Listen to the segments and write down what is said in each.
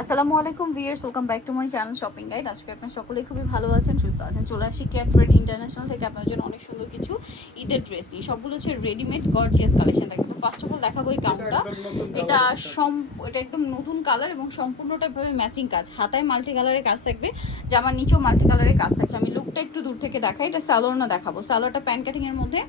আসসালামু আলাইকুম viewers welcome back to my channel shopping guide. আজকে আপনার সকলেই খুবই ভালো আছেন, সুস্থ আছেন, চলে আসি কেয়ার ট্রেড ইন্টারন্যাশনাল থেকে আপনার জন্য অনেক সুন্দর কিছু ঈদের ড্রেস নিয়ে। সবগুলো হচ্ছে রেডিমেড গর্জিয়াস কালেকশন থাকবে তো ফার্স্ট অফ অল দেখাবো এই গাউনটা এটা সম, এটা একদম নতুন কালার এবং সম্পূর্ণটা ভাবে ম্যাচিং কাজ। হাতায় মাল্টি কালারের কাজ থাকবে, জামার নিচেও মাল্টি কালারের কাজ থাকছে। আমি লুকটা একটু দূর থেকে দেখাই, এটা স্যালোনা দেখাবো। স্যালোটা প্যান কাটিং এর মধ্যে।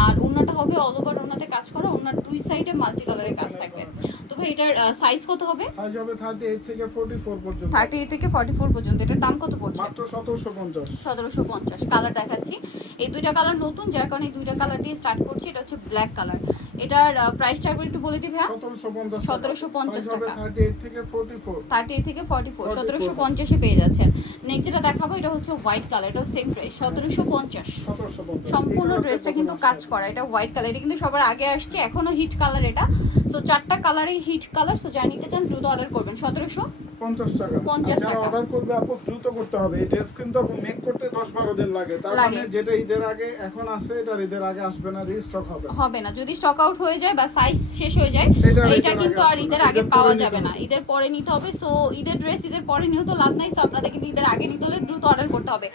আর ওনাটা হবে অল ওভার ওনাতে কাজ করা ওনার দুই সাইডে মাল্টি কালারের কাজ থাকবে। তো ভাই, এটার সাইজ কত হবে? সাইজ হবে 38 থেকে 44 পর্যন্ত। থার্টি এইট থেকে ফর্টি ফোর পর্যন্ত। এটার দাম কত পড়ছে? মাত্র 1750 সতেরোশো পঞ্চাশ। কালার দেখাচ্ছি। এই দুইটা কালার নতুন যার কারণে এই দুইটা কালার দিয়ে স্টার্ট করছি। এটা হচ্ছে ব্ল্যাক কালার এটার প্রাইসটা একবার একটু বলে দিই ভাইয়া? 1750 1750 টাকা। 38 থেকে 44 থার্টি এইট থেকে ফর্টি ফোর 44 সতেরোশো পঞ্চাশে পেয়ে যাচ্ছেন। নেক্সট যেটা দেখাবো এটা হচ্ছে হোয়াইট কালার এটা সেম প্রাইস সতেরোশো পঞ্চাশ। 1750 সম্পূর্ণ ড্রেসটা কিন্তু কাজ করা। এটা হোয়াইট কালার এটা কিন্তু সবার আগে আসছে এখনও হিট কালার এটা। সো চারটা কালারই হিট কালার সো যা নিতে চান দ্রুত অর্ডার করবেন। সতেরোশো 50 টাকা। 50 টাকা। অর্ডার করবে আপু দ্রুত করতে হবে। এই ড্রেস কিন্তু মেক করতে 10 12 দিন লাগে। তার মানে যেটা ঈদের আগে এখন আছে এটা ঈদের আগে আসবে না রিস্টক হবে। হবে না। যদি স্টক আউট হয়ে যায় বা সাইজ শেষ হয়ে যায় এটা এইটা কিন্তু আর ঈদের আগে পাওয়া যাবে না। ঈদের পরে নিতে হবে সো ঈদের ড্রেস ঈদের পরে নিয়েও তো লাভ নাই সো আপনাদের কিন্তু ঈদের আগে নিতে হলে দ্রুত অর্ডার করতে হবে।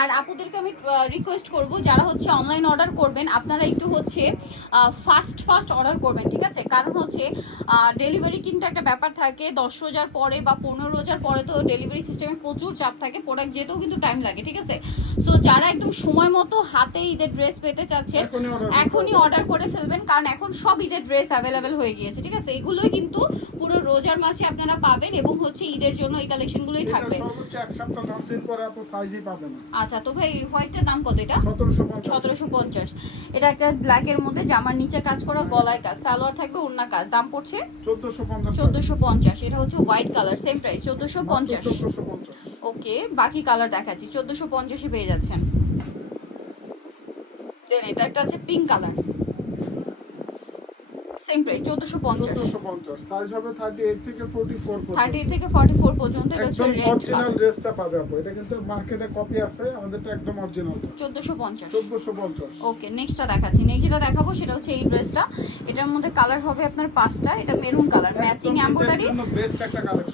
আর আপুদেরকে আমি রিকোয়েস্ট করব যারা হচ্ছে অনলাইন অর্ডার করবেন আপনারা একটু হচ্ছে ফাস্ট ফাস্ট অর্ডার করবেন ঠিক আছে? কারণ হচ্ছে ডেলিভারি কিন্তু একটা ব্যাপার থাকে দশ রোজার পরে বা পনেরো রোজার পরে তো ডেলিভারি সিস্টেমে প্রচুর চাপ থাকে প্রোডাক্ট যেতেও কিন্তু টাইম লাগে ঠিক আছে? সো যারা একদম সময় মতো হাতে ঈদের ড্রেস পেতে চাচ্ছেন এখনই। অর্ডার করে ফেলবেন কারণ এখন সব ঈদের ড্রেস অ্যাভেলেবেল হয়ে গিয়েছে ঠিক আছে? এগুলোই কিন্তু পুরো রোজার মাসে আপনারা পাবেন এবং হচ্ছে ঈদের জন্য এই কালেকশনগুলোই থাকবে। সর্বোচ্চ এক সপ্তাহ 10 দিন পরে আপু সাইজই পাবে না। আচ্ছা তো ভাই হোয়াইটটার দাম কত এটা? সতেরোশো পঞ্চাশ। এটা একটা ব্ল্যাকের মধ্যে জামার নিচে কাজ করা গলায় কাজ সালোয়ার থাকবে ওড়না কাজ। দাম পড়ছে? 1450 চোদ্দোশো পঞ্চাশ। এটা হচ্ছে হোয়াইট কালার সেম প্রাইস চোদ্দোশো পঞ্চাশ। ওকে বাকি কালার দেখাচ্ছি। চোদ্দোশো পঞ্চাশে পেয়ে যাচ্ছেন। দেন এটা একটা আছে পিঙ্ক কালার সেম প্রাইস চোদ্দোশো পঞ্চাশ। 1450 সাইজ হবে 38 থেকে 44 পর্যন্ত। থার্টি থেকে ফর্টি ফোর পর্যন্ত এটা হচ্ছে রেড অরিজিনাল ড্রেসটা পাবে আপু এটা কিন্তু মার্কেটে কপি আছে আমাদেরটা একদম অরিজিনাল চোদ্দোশো পঞ্চাশ। 1450 ওকে নেক্সটটা দেখাচ্ছি। নেক্সট যেটা দেখাবো সেটা হচ্ছে এই ড্রেসটা এটার মধ্যে কালার হবে আপনার পাঁচটা এটা maroon colour matching embroidery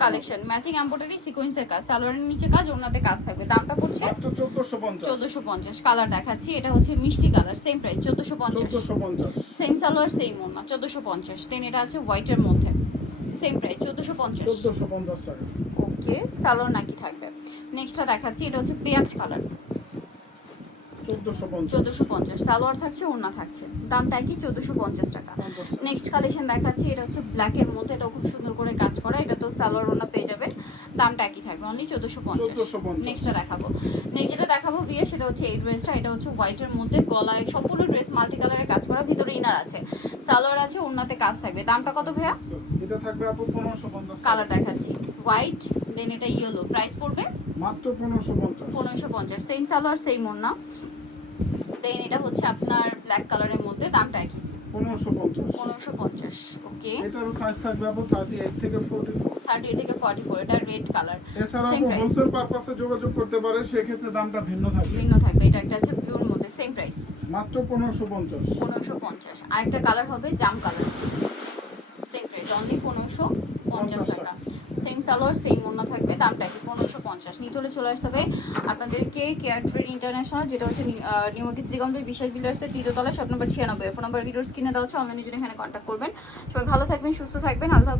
collection matching embroidery সিকোয়েন্সের কাজ সালোয়ারের নিচে কাজ ওনাতে কাজ থাকবে। দামটা পড়ছে মাত্র 1450 পঞ্চাশ। কালার দেখাচ্ছি। এটা হচ্ছে মিষ্টি কালার সেম প্রাইস চোদ্দোশো পঞ্চাশ। 1450 সেম সালোয়ার সেম ওনা চোদ্দোশো পঞ্চাশ দেন এটা আছে হোয়াইটের মধ্যে। সেম প্রাইস চোদ্দোশো পঞ্চাশ। 1450 টাকা ওকে সালোয়ার নাকি থাকবে? নেক্সটটা দেখাচ্ছি এটা হচ্ছে পেঁয়াজ কালার 1450 চোদ্দোশো পঞ্চাশ সালোয়ার থাকছে ওড়না থাকছে। দামটা কি চোদ্দোশো পঞ্চাশ টাকা। নেক্সট কালেকশন দেখাচ্ছি এটা হচ্ছে ব্ল্যাকের মধ্যে এটা খুব সুন্দর করে তো সালোয়ার ওনা পেয়ে যাবেন দামটা একই থাকবে অনলি চোদ্দোশো পঞ্চাশ। নেক্সটটা দেখাবো। নেক্সট যেটা দেখাবো বিয়ে সেটা হচ্ছে এই ড্রেসটা এটা হচ্ছে হোয়াইটের মধ্যে গলায় সম্পূর্ণ ড্রেস মাল্টি কালারের কাজ করা ভিতরে ইনার আছে। সালোয়ার আছে ওড়নাতে কাজ থাকবে। দামটা কত ভাইয়া? এটা থাকবে আপু 1550 কালার দেখাচ্ছি। হোয়াইট দেন এটা ইয়েলো প্রাইস পড়বে? মাত্র 1550 পনেরোশো পঞ্চাশ। সেম সালোয়ার সেম ওড়না। দেন এটা হচ্ছে আপনার ব্ল্যাক কালারের মধ্যে দামটা একই। 1550 পনেরোশো পঞ্চাশ ওকে। এটারও সাইজ থাকবে আপু 38 থেকে 44 থার্টি থেকে ফর্টি ফোর এটা রেড কালার এছাড়া হোলসেল পারপাসে যোগাযোগ করতে পারে সেক্ষেত্রে দামটা ভিন্ন থাকবে। ভিন্ন থাকবে এটা একটা আছে ব্লুর মধ্যে সেম প্রাইস মাত্র 1550 পনেরোশো পঞ্চাশ। আরেকটা কালার হবে জাম কালার সেম প্রাইস অনলি পনেরোশো পঞ্চাশ টাকা। সেম সালোয়ার সেম ওড়না থাকবে, দামটা কি পনেরোশো পঞ্চাশ। নিতে হলে চলে আসতে হবে আপনাদেরকে কেয়ার ট্রেড ইন্টারন্যাশনাল যেটা হচ্ছে new market city complex Bishal বিল্ডার্সের তৃতীয়তলা সব নম্বর ছিয়ানব্বই। ফোন নাম্বার ভিডিওস কিনে দেওয়া হচ্ছে অনলাইনের জন্য এখানে কন্ট্যাক্ট করবেন। সবাই ভালো থাকবেন, সুস্থ থাকবেন, আল্লাহ